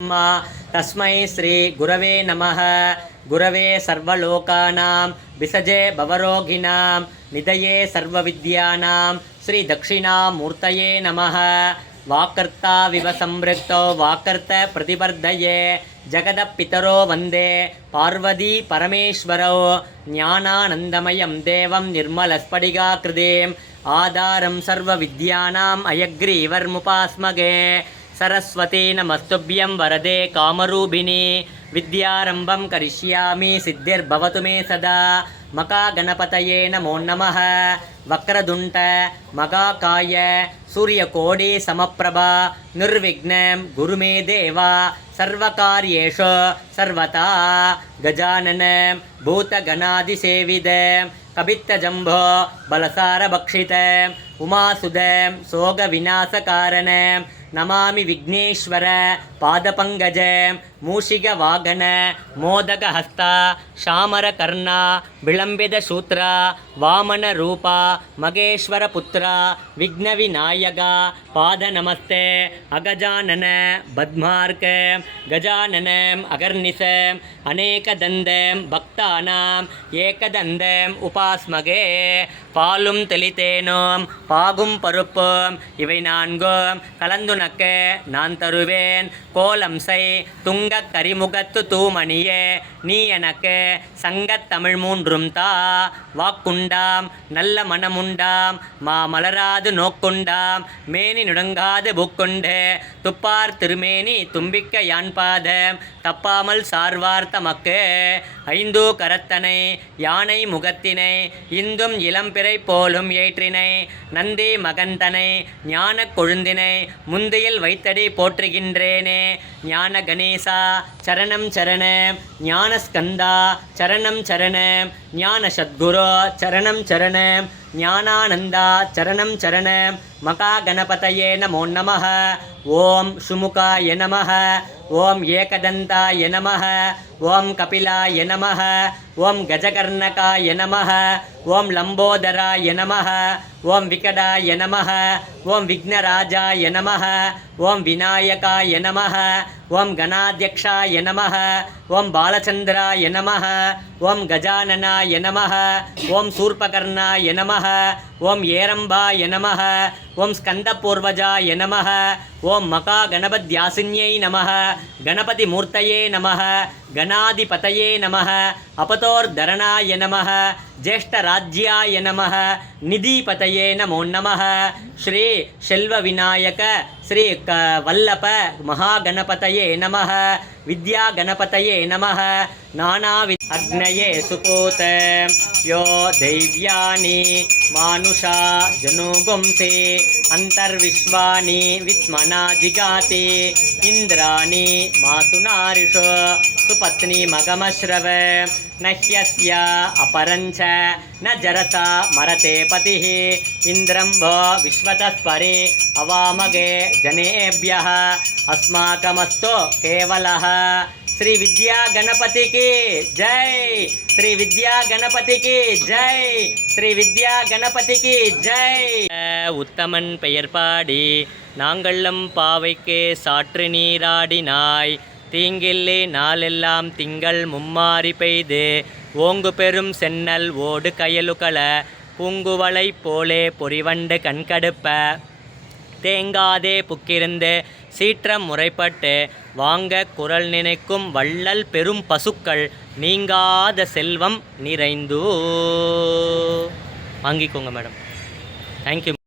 तस्मै श्री गुरवे नमः। गुरवे सर्वलोकानां विसजे भवरोगिणां निधये सर्वविद्यानां श्री दक्षिणामूर्तये नमः। वाकर्ता विव संवृक्तो वाकर्त प्रतिवर्धये जगदपितरो वन्दे पार्वती परमेश्वरौ। ज्ञानानन्दमयं देवं निर्मलस्फटिकाकृतिम् आधारं सर्वविद्यानाम् अयग्रीवर्मुपास्मगे। सरस्वती नमस्तुभ्यं वरदे कामरूपिणी। विद्यारंभं करिष्यामि सिद्धिर्भवतु मे सदा। मकागणपतये नमो नमः। वक्रतुण्ड मकाकाय सूर्यकोटि समप्रभा निर्विघ्नं गुरु मे देवा। सर्वकार्येषु सर्वदा गजानन भूतगणादिसेवित कपित्तजम्बो बलसारभक्षित उमासुद सोगविनाशकारण नमामि विघ्नेश्वर पादपङ्कज मूषिकवाहन मोदकहस्त शामरकर्ण विलम्बितसूत्र वामनरूप महेश्वरपुत्र विघ्नविनायक पादनमस्ते। अगजानन पद्मार्क गजाननम् अगर्निशम् अनेकदन्तं भक्तानाम् एकदन्तम् उपास्मगे। பாலும் தெளித்தேனும் பாகும் பருப்பும் இவை நான்கும் கலந்துனக்கு நான் தருவேன். கோலம் செய் துங்க கரிமுகத்து தூமணியே நீ எனக்கு சங்கத்தமிழ் மூன்றும் தா. வாக்குண்டாம் நல்ல மனமுண்டாம் மாமலராது நோக்குண்டாம் மேனி நுடங்காது புக்குண்டு துப்பார் திருமேனி தும்பிக்க யான் பாதம் தப்பாமல் சார்வார் தமக்கு. ஐந்து கரத்தனை யானை முகத்தினை இந்தும் இளம்பிறை போலும் ஏற்றினை நந்தி மகந்தனை ஞான கொழுந்தினை முந்தியில் வைத்தடி போற்றுகின்றேனே. ஞான கணேசா சரணம் சரணம் ஞான ஸ்கந்தா சரணம் சரணம் ஞான சத்குரு சரணம் சரணம் ஞானானந்தா சரணம் சரணம் மகாகணபதயே நமோ நமः. ஓம் சுமுகாய நமः. ஓம் ஏகதந்தாய நமः. ஓம் கபிலாய நமः. ஓம் கஜகர்ணகாய நமः. ஓம் லம்போதராய நமः. ஓம் விகடாய நமः. ஓம் விக்னராஜாய நமः. ஓம் விநாயகாய நமः. ஓம் கணாத்யக்ஷாய நமः. ஓம் பாலச்சந்திராய நமः. ஓம் கஜானனாய நமः. ஓம் சூர்பகர்ணாய நமः. ஓம் ஏரம்பாய நமः. ஓம் ஸ்கந்தபூர்வஜாய நமः. ஓம் மகாகணபத்யாசின்யை நமः. கணபதி மூர்த்தயே நமः. கணாதிபதயே நமः. अपतोर्धरणाय नमः. ज्येष्ठराज्याय नमः. निधिपतये नमो नमः. श्री शेल्वविनायक श्री वल्लभ महागणपतये नमः. विद्यागणपतये नमः. नानाविध अग्नये सुपूत यो दैव्यानि मानुषा जनुगुंसे अंतर्विश्वानि वित्मना जिगाति इंद्राणि मातुनारिषु सुपत्नी मगमश्रव नह्यस्य अपरञ्च न जरसा मरते पतिः इंद्रं वो विश्वतस्परे अवामगे जनेभ्यः अस्माकमस्तु केवलः। श्री विद्या गणपति की जय। श्री विद्या गणपति की जय। श्री विद्या गणपति की जय. உத்தமன் பெயர் பாடி நாங்களம் பாவைக்கே சாற்று நீராடினாய். தீங்கில்லே நாளெல்லாம் திங்கள் மும்மாறி பெய்து ஓங்கு பெரும் சென்னல் ஓடு கயலுகள பூங்குவளை போலே பொறிவண்டு கண்கடுப்ப தேங்காதே புக்கிருந்து சீற்றம் முறைப்பட்டு வாங்க குரல் நினைக்கும் வள்ளல் பெரும் பசுக்கள் நீங்காத செல்வம் நிறைந்து வாங்கிக்கோங்க மேடம். தேங்க்யூ.